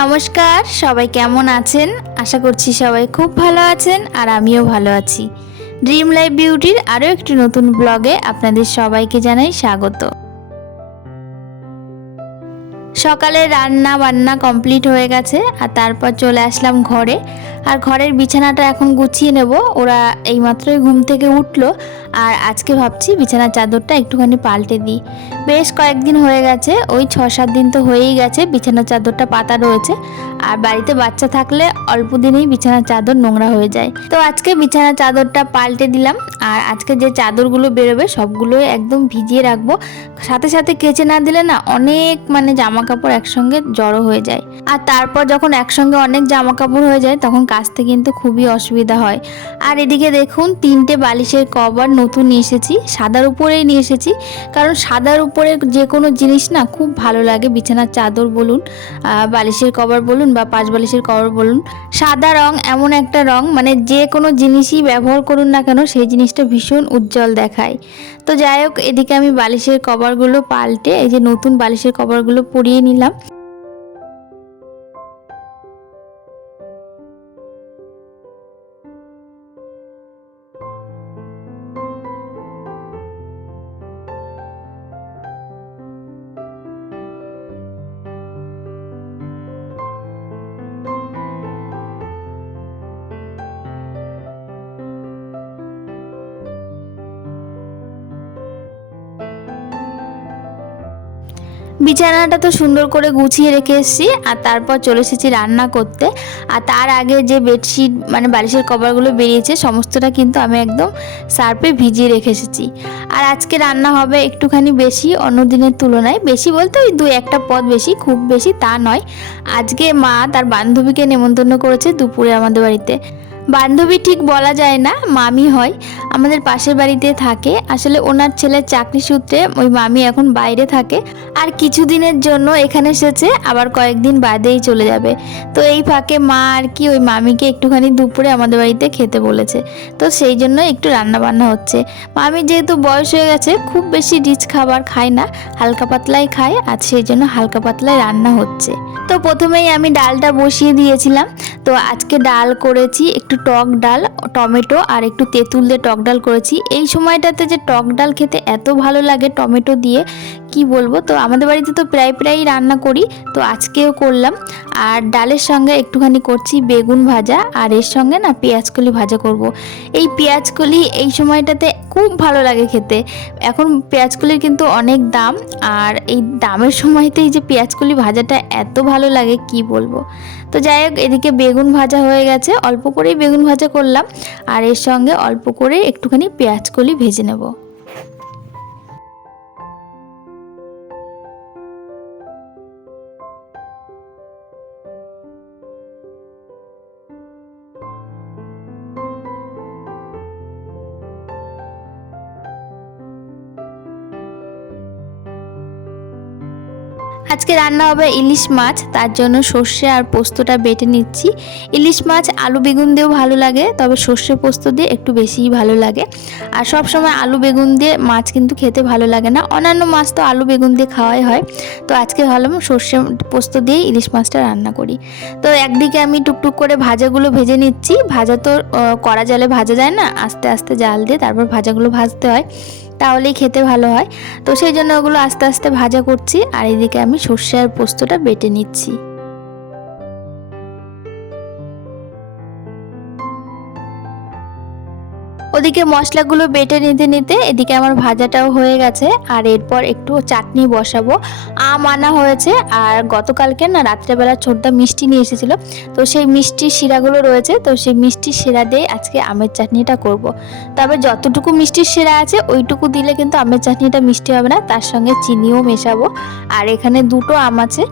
নমস্কার, সবাই কেমন আছেন? আশা করছি সবাই খুব ভালো আছেন আর আমিও ভালো আছি। ড্রিম লাইফ বিউটির আরও একটি নতুন ব্লগে আপনাদের সবাইকে জানাই স্বাগত। সকালে রান্না বান্না কমপ্লিট হয়ে গেছে আর তারপর চলে আসলাম ঘরে। আর ঘরের বিছানাটা এখন গুছিয়ে নেব। ওরা এইমাত্রই ঘুম থেকে উঠলো আর আজকে ভাবছি বিছানার চাদরটা একটুখানি পাল্টে দিই। বেশ কয়েকদিন হয়ে গেছে, ওই 6-7 দিন তো হয়েই গেছে বিছানার চাদরটা পাতা রয়েছে। আর বাড়িতে বাচ্চা থাকলে অল্প দিনেই বিছানার চাদর নোংরা হয়ে যায়। তো আজকে বিছানার চাদরটা পাল্টে দিলাম। আর আজকে যে চাদরগুলো বেরোবে সবগুলোই একদম ভিজিয়ে রাখবো। সাথে সাথে কেচে না দিলে না অনেক জামা কাপড় একসঙ্গে জড়ো হয়ে যায়। আর তারপর যখন একসঙ্গে অনেক জামা কাপড় হয়ে যায় তখন কাচতে কিন্তু খুবই অসুবিধা হয়। আর এদিকে দেখুন 3টে বালিশের কভার নতুন নিয়ে এসেছি, সাদার উপরেই নিয়ে এসেছি। কারণ সাদার উপরে যে কোনো জিনিস না খুব ভালো লাগে, বিছানার চাদর বলুন, বালিশের কভার বলুন বা 5 বালিশের কভার বলুন। সাদা রং এমন একটা রং, যে কোনো জিনিসই ব্যবহার করুন না কেন সেই জিনিসটা ভীষণ উজ্জ্বল দেখায়। তো যাই হোক, এদিকে আমি বালিশের কভারগুলো পাল্টে এই যে নতুন বালিশের কভারগুলো পরিয়ে নিলাম। বিছানাটা তো সুন্দর করে গুছিয়ে রেখে এসেছি আর তারপর চলে এসেছি রান্না করতে। আর তার আগে যে বেডশিট বালিশের কভারগুলো বেরিয়েছে সমস্তটা কিন্তু আমি একদম সার্ফে ভিজিয়ে রেখে এসেছি। আর আজকে রান্না হবে একটুখানি বেশি অন্য দিনের তুলনায়, বেশি বলতে ওই 2-1টা পদ বেশি, খুব বেশি তা নয়। আজকে মা তার বান্ধবীকে নেমন্তন্ন করেছে দুপুরে আমাদের বাড়িতে। বান্ধবী ঠিক বলা যায় না, মামি হয়, আমাদের পাশের বাড়িতে থাকে। আসলে ওনার ছেলের চাকরি সূত্রে ওই মামি এখন বাইরে থাকে আর কিছুদিনের জন্য এখানে এসেছে, আবার কয়েকদিন বাদেই চলে যাবে। তো এই ফাঁকে মা আর কি ওই মামিকে একটুখানি দুপুরে আমাদের বাড়িতে খেতে বলেছে। তো সেই জন্য একটু রান্না বান্না হচ্ছে। মামি যেহেতু বয়স হয়ে গেছে খুব বেশি রিচ খাবার খায় না, হালকা পাতলাই খায়, আর সেই জন্য হালকা পাতলাই রান্না হচ্ছে। তো প্রথমেই আমি ডালটা বসিয়ে দিয়েছিলাম। তো আজকে ডাল করেছি একটু টক ডাল, টমেটো আর একটু তেঁতুল দিয়ে টক ডাল করেছি। এই সময়টাতে যে টক ডাল খেতে এত ভালো লাগে টমেটো দিয়ে, কি বলবো। তো আমাদের বাড়িতে তো প্রায় রান্না করি, তো আজকেও করলাম। আর ডালের সঙ্গে একটুখানি করছি বেগুন ভাজা, আর এর সঙ্গে না পেঁয়াজকলি ভাজা করব। এই পেঁয়াজকলি এই সময়টাতে খুব ভালো লাগে খেতে। এখন পেঁয়াজকলির কিন্তু অনেক দাম, আর এই দামের সময়তেই যে পেঁয়াজকলি ভাজাটা এত ভালো লাগে কি বলবো। তো যাই হোক, এদিকে বেগুন ভাজা হয়ে গেছে, অল্প করেই বেগুন ভাজা করলাম আর এর সঙ্গে অল্প করে একটুখানি পেঁয়াজকলি ভেজে নেব। আজকে রান্না হবে ইলিশ মাছ, তার জন্য সর্ষে আর পোস্তটা বেটে নিচ্ছি। ইলিশ মাছ আলু বেগুন দিয়েও ভালো লাগে, তবে সর্ষে পোস্ত দিয়ে একটু বেশিই ভালো লাগে। আর সব সময় আলু বেগুন দিয়ে মাছ কিন্তু খেতে ভালো লাগে না, অন্যান্য মাছ তো আলু বেগুন দিয়ে খাওয়াই হয়। তো আজকে ভাবলাম সর্ষে পোস্ত দিয়ে ইলিশ মাছটা রান্না করি। তো একদিকে আমি টুকটুক করে ভাজাগুলো ভেজে নিচ্ছি। ভাজা তো কড়া জালে ভাজা যায় না, আস্তে আস্তে জাল দিয়ে তারপর ভাজাগুলো ভাজতে হয়, তাহলেই খেতে ভালো হয়। তো সেই জন্য ওগুলো আস্তে আস্তে ভাজা করছি আর এদিকে আমি সর্ষে আর পোস্তটা বেটে নিচ্ছি। ওদিকে মশলাগুলো বেটে নিতে নিতে এদিকে আমার ভাজাটাও হয়ে গেছে। আর এরপর একটু চাটনি বসাবো। আম আনা হয়েছে, আর গতকালকে না রাত্রেবেলা ছোটদা মিষ্টি নিয়ে এসেছিল, তো সেই মিষ্টির শিরাগুলো রয়েছে, তো সেই মিষ্টির শিরা দিয়ে আজকে আমের চাটনিটা করব। তবে যতটুকু মিষ্টির শিরা আছে ওইটুকু দিলে কিন্তু আমের চাটনিটা মিষ্টি হবে না, তার সঙ্গে চিনিও মেশাবো। আর এখানে 2টো আম আছে,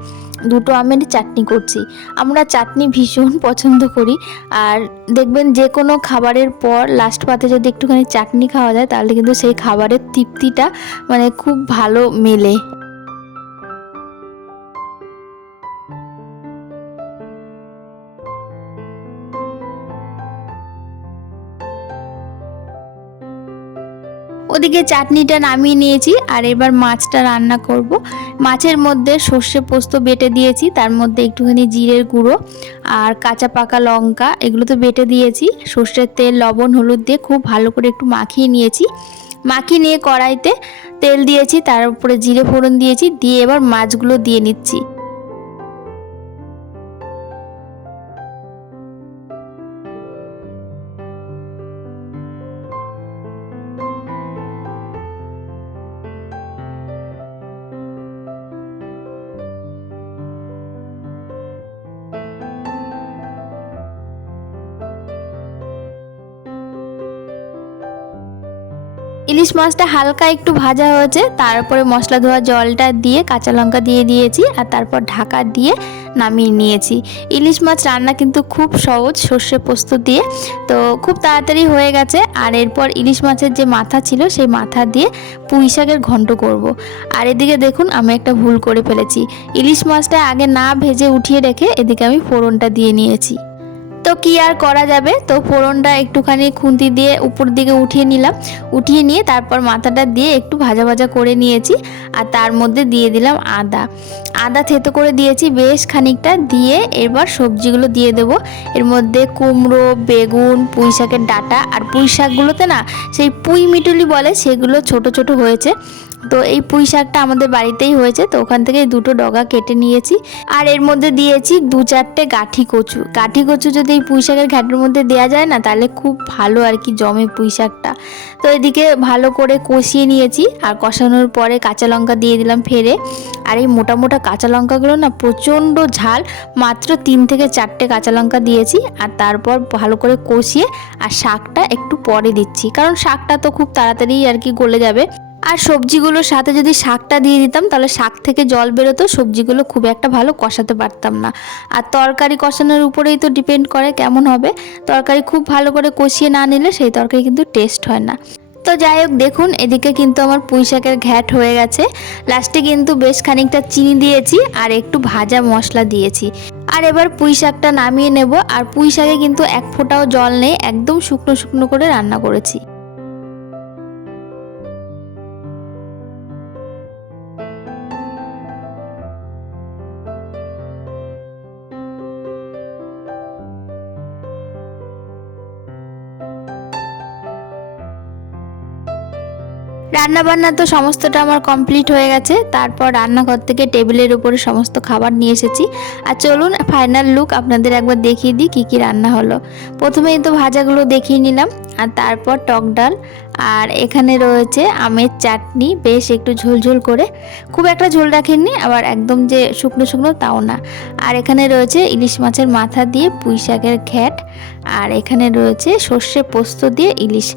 2টো আমের চাটনি করছি। আমরা চাটনি ভীষণ পছন্দ করি। আর দেখবেন যে কোনো খাবারের পর লাস্ট পাতে যদি একটুখানি চাটনি খাওয়া যায় তাহলে কিন্তু সেই খাবারের তৃপ্তিটা খুব ভালো মেলে। ওদিকে চাটনিটা নামিয়ে নিয়েছি আর এবার মাছটা রান্না করব। মাছের মধ্যে সর্ষে পোস্ত বেটে দিয়েছি, তার মধ্যে একটুখানি জিরের গুঁড়ো আর কাঁচা পাকা লঙ্কা এগুলো তো বেটে দিয়েছি, সর্ষের তেল লবণ হলুদ দিয়ে খুব ভালো করে একটু মাখিয়ে নিয়েছি। মাখিয়ে নিয়ে কড়াইতে তেল দিয়েছি, তার উপরে জিরে ফোড়ন দিয়েছি, দিয়ে এবার মাছগুলো দিয়ে নিচ্ছি। ইলিশ মাছটা হালকা একটু ভাজা হয়েছে, তারপরে মশলা ধোয়া জলটা দিয়ে কাঁচা লঙ্কা দিয়ে দিয়েছি আর তারপর ঢাকা দিয়ে নামিয়ে নিয়েছি। ইলিশ মাছ রান্না কিন্তু খুব সহজ সর্ষে পোস্ত দিয়ে, তো খুব তাড়াতাড়ি হয়ে গেছে। আর এরপর ইলিশ মাছের যে মাথা ছিল সেই মাথা দিয়ে পুঁই শাকের ঘন্ট করব। আর এদিকে দেখুন আমি একটা ভুল করে ফেলেছি, ইলিশ মাছটা আগে না ভেজে উঠিয়ে রেখে এদিকে আমি ফোড়নটা দিয়ে নিয়েছি। তো কি আর করা যাবে, তো ফোড়নটা একটুখানি খুন্তি দিয়ে উপর দিকে উঠিয়ে নিলাম, উঠিয়ে নিয়ে তারপর মাথাটা দিয়ে একটু ভাজা ভাজা করে নিয়েছি। আর তার মধ্যে দিয়ে দিলাম আদা থেতো করে দিয়েছি বেশ খানিকটা, দিয়ে এবার সবজিগুলো দিয়ে দেব। এর মধ্যে কুমড়ো, বেগুন, পুঁই শাকের ডাঁটা, আর পুঁই শাকগুলোতে না সেই পুঁই মিটুলি বলে সেগুলো ছোট ছোট হয়েছে। তো এই পুঁই শাকটা আমাদের বাড়িতেই হয়েছে, তো ওখান থেকে দুটো ডগা কেটে নিয়েছি। আর এর মধ্যে দিয়েছি 2-4টে গাঠি কচু যদি এই পুঁই শাকের ঘাটের মধ্যে দেওয়া যায় না তাহলে খুব ভালো আর কি জমে পুঁই শাকটা। তো এদিকে ভালো করে কষিয়ে নিয়েছি, আর কষানোর পরে কাঁচা লঙ্কা দিয়ে দিলাম ফেরে। আর এই মোটা মোটা কাঁচা লঙ্কাগুলো না প্রচণ্ড ঝাল, মাত্র 3 থেকে 4টে কাঁচা লঙ্কা দিয়েছি। আর তারপর ভালো করে কষিয়ে আর শাকটা একটু পরে দিচ্ছি, কারণ শাকটা তো খুব তাড়াতাড়ি আর কি গলে যাবে। আর সবজিগুলোর সাথে যদি শাকটা দিয়ে দিতাম তাহলে শাক থেকে জল বেরোতো, সবজিগুলো খুব একটা ভালো কষাতে পারতাম না। আর তরকারি কষানোর উপরেই তো ডিপেন্ড করে কেমন হবে, তরকারি খুব ভালো করে কষিয়ে না নিলে সেই তরকারি কিন্তু টেস্ট হয় না। তো যাই হোক দেখুন এদিকে কিন্তু আমার পুঁই শাকের ঘ্যাট হয়ে গেছে। লাস্টে কিন্তু বেশ খানিকটা চিনি দিয়েছি আর একটু ভাজা মশলা দিয়েছি। আর এবার পুঁই শাকটা নামিয়ে নেব। আর পুঁই শাকে কিন্তু এক ফোঁটাও জল নেই, একদম শুকনো শুকনো করে রান্না করেছি। রান্না বান্না তো সমস্তটা আমার কমপ্লিট হয়ে গেছে। তারপর রান্নাঘর থেকে টেবিলের উপরে সমস্ত খাবার নিয়ে এসেছি। আর চলুন ফাইনাল লুক আপনাদের একবার দেখিয়ে দিই কী কী রান্না হলো। প্রথমেই তো ভাজাগুলো দেখিয়ে নিলাম, আর তারপর টক ডাল, আর এখানে রয়েছে আমের চাটনি, বেশ একটু ঝোলঝোল করে, খুব একটা ঝোল রাখেননি আবার একদম যে শুকনো শুকনো তাও না। আর এখানে রয়েছে ইলিশ মাছের মাথা দিয়ে পুঁই শাকের ঘ্যাট, আর এখানে রয়েছে সর্ষে পোস্ত দিয়ে ইলিশ।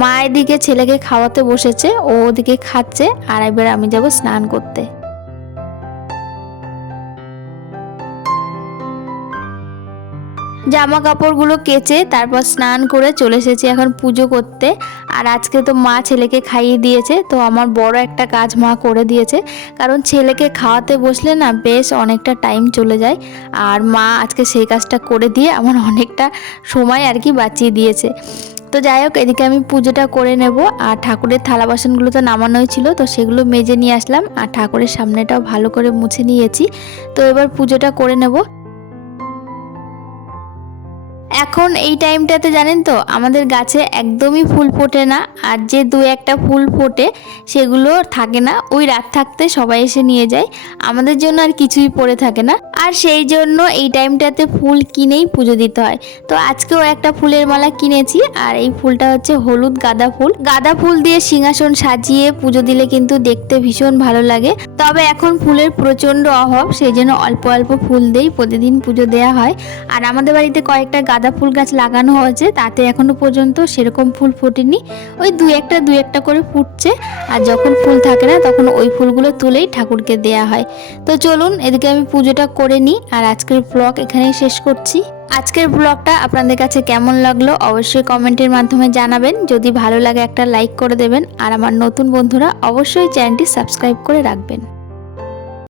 মা এদিকে ছেলেকে খাওয়াতে বসেছে, ও ওদিকে খাচ্ছে, আর এবার আমি যাব স্নান করতে। জামা কাপড়গুলো কেচে তারপর স্নান করে চলে এসেছি এখন পুজো করতে। আর আজকে তো মা ছেলেকে খাইয়ে দিয়েছে, তো আমার বড় একটা কাজ মা করে দিয়েছে, কারণ ছেলেকে খাওয়াতে বসলে না বেশ অনেকটা টাইম চলে যায়। আর মা আজকে সেই কাজটা করে দিয়ে আমার অনেকটা সময় আর কি বাঁচিয়ে দিয়েছে। তো যাই হোক এদিকে আমি পুজোটা করে নেব। আর ঠাকুরের থালা বাসনগুলো তো নামানোই ছিল, তো সেগুলো মেজে নিয়ে আসলাম, আর ঠাকুরের সামনেটাও ভালো করে মুছে নিয়েছি। তো এবার পুজোটা করে নেব। এখন এই টাইমটাতে জানেন তো আমাদের গাছে একদমই ফুল ফোটে না, আর যে 2-1টা ফুল ফোটে সেগুলো থাকে না, ওই রাত থাকতে সবাই এসে নিয়ে যায়, আমাদের জন্য আর কিছুই পড়ে থাকে না। আর সেই জন্য এই টাইমটাতে ফুল কিনেই পুজো দিতে হয়। তো আজকেও একটা ফুলের মালা কিনেছি, আর এই ফুলটা হচ্ছে হলুদ গাঁদা ফুল দিয়ে সিংহাসন সাজিয়ে পুজো দিলে কিন্তু দেখতে ভীষণ ভালো লাগে। তবে এখন ফুলের প্রচণ্ড অভাব, সেই জন্য অল্প অল্প ফুল দিয়েই প্রতিদিন পুজো দেওয়া হয়। আর আমাদের বাড়িতে কয়েকটা গাঁদা ফুল গাছ লাগানো হয়েছে, তাতে এখনো পর্যন্ত সেরকম ফুল ফোটেনি, ওই 2-1টা করে ফুটছে। আর যখন ফুল থাকে না তখন ওই ফুলগুলো তুলেই ঠাকুরকে দেয়া হয়। তো চলুন এদিকে আমি পুজোটা করে নিই, আর আজকের ব্লগ এখানেই শেষ করছি। আজকের ব্লগটা আপনাদের কাছে কেমন লাগলো অবশ্যই কমেন্টের মাধ্যমে জানাবেন। যদি ভালো লাগে একটা লাইক করে দেবেন, আর আমার নতুন বন্ধুরা অবশ্যই চ্যানেলটি সাবস্ক্রাইব করে রাখবেন।